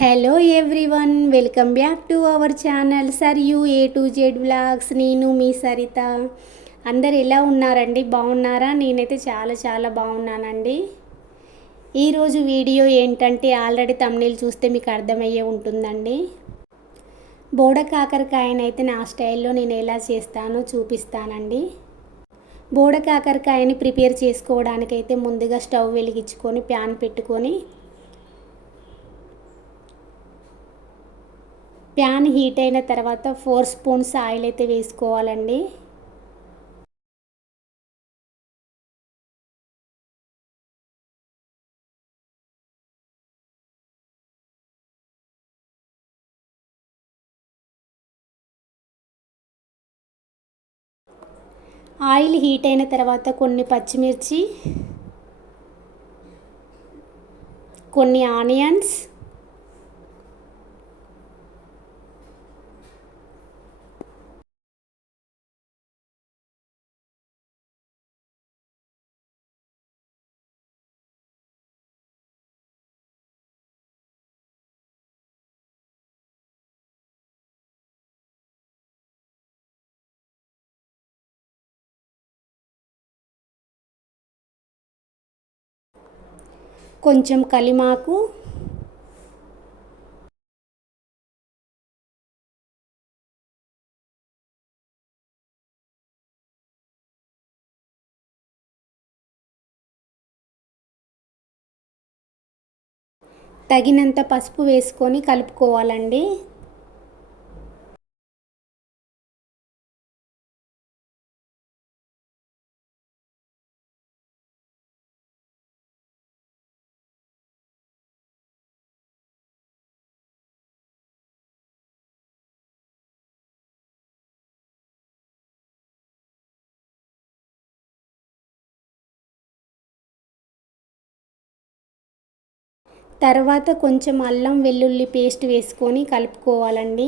Hello everyone, welcome back to our channel Sarayu A to Z vlogs. నేను మీ సరిత. అందరు ఎలా ఉన్నారండి? బాగున్నారా? నేనైతే చాలా బాగున్నానండి. ఈరోజు వీడియో ఏంటంటే ఆల్రెడీ తమ్నెయిల్ చూస్తే మీకు అర్థమయ్యే ఉంటుందండి. బోడ కాకరకాయనైతే నా స్టైల్లో నేను ఎలా చేస్తానో చూపిస్తానండి. బోడ కాకరకాయని ప్రిపేర్ చేసుకోవడానికైతే ముందుగా స్టవ్ వెలిగించుకొని ప్యాన్ పెట్టుకొని ప్యాన్ హీట్ అయిన తర్వాత 4 స్పూన్స్ ఆయిల్ అయితే వేసుకోవాలండి. ఆయిల్ హీట్ అయిన తర్వాత కొన్ని పచ్చిమిర్చి, కొన్ని ఆనియన్స్, కొంచెం కలిమాకు, తగినంత పసుపు వేసుకొని కలుపుకోవాలండి. తర్వాత కొంచెం అల్లం వెల్లుల్లి పేస్ట్ వేసుకొని కలుపుకోవాలండి.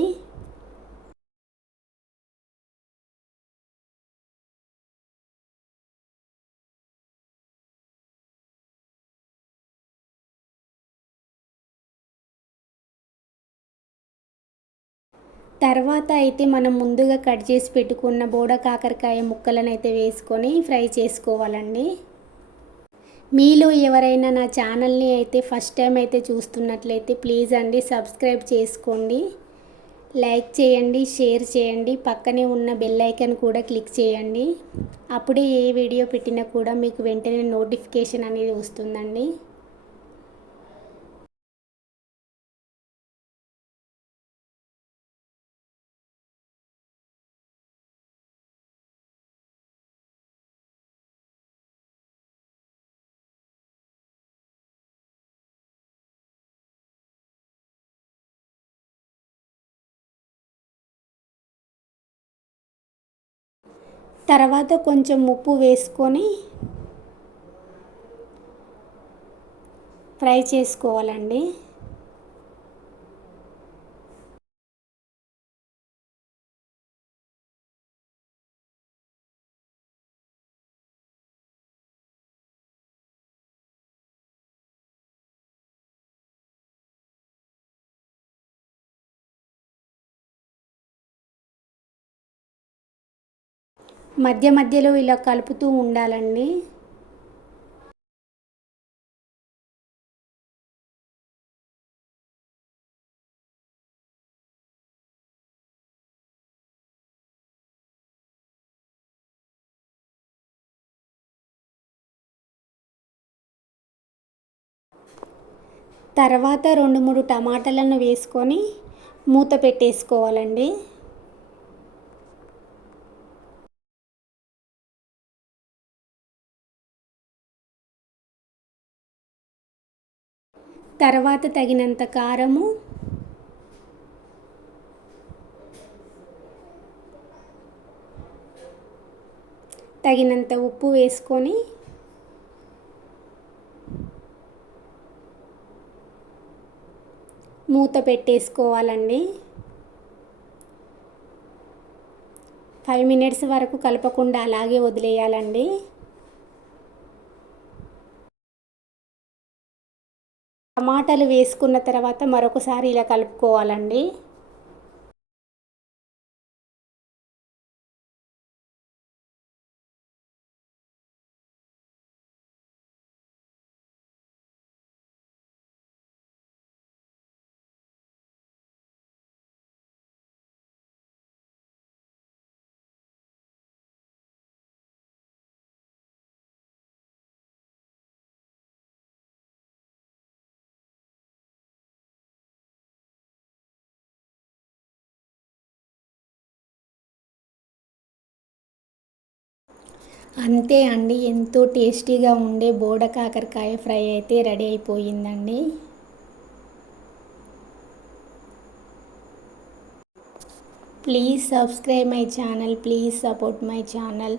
తర్వాత అయితే మనం ముందుగా కట్ చేసి పెట్టుకున్న బోడ కాకరకాయ ముక్కలను అయితే వేసుకొని ఫ్రై చేసుకోవాలండి. మీలో ఎవరైనా నా ఛానల్ని అయితే ఫస్ట్ టైం అయితే చూస్తున్నట్లయితే ప్లీజ్ అండి సబ్స్క్రైబ్ చేసుకోండి, లైక్ చేయండి, షేర్ చేయండి, పక్కనే ఉన్న బెల్ ఐకాన్ కూడా క్లిక్ చేయండి. అప్పుడే ఏ వీడియో పెట్టినా కూడా మీకు వెంటనే నోటిఫికేషన్ అనేది వస్తుందండి. తర్వాత కొంచెం ఉప్పు వేసుకొని ఫ్రై చేసుకోవాలండి. మధ్య మధ్యలో ఇలా కలుపుతూ ఉండాలండి. తర్వాత 2-3 టమాటాలను వేసుకొని మూత పెట్టేసుకోవాలండి. తర్వాత తగినంత కారము, తగినంత ఉప్పు వేసుకొని మూత పెట్టేసుకోవాలండి. 5 మినిట్స్ వరకు కలపకుండా అలాగే వదిలేయాలండి. టమాటాలు వేసుకున్న తర్వాత మరొకసారి ఇలా కలుపుకోవాలండి. అంతే అండి, ఎంతో టేస్టీగా ఉండే బోడ కాకరకాయ ఫ్రై అయితే రెడీ అయిపోయిందండి. Please subscribe my channel, please support my channel.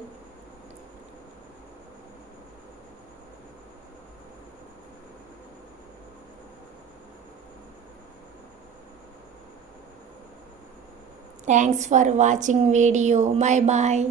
Thanks for watching video. Bye bye.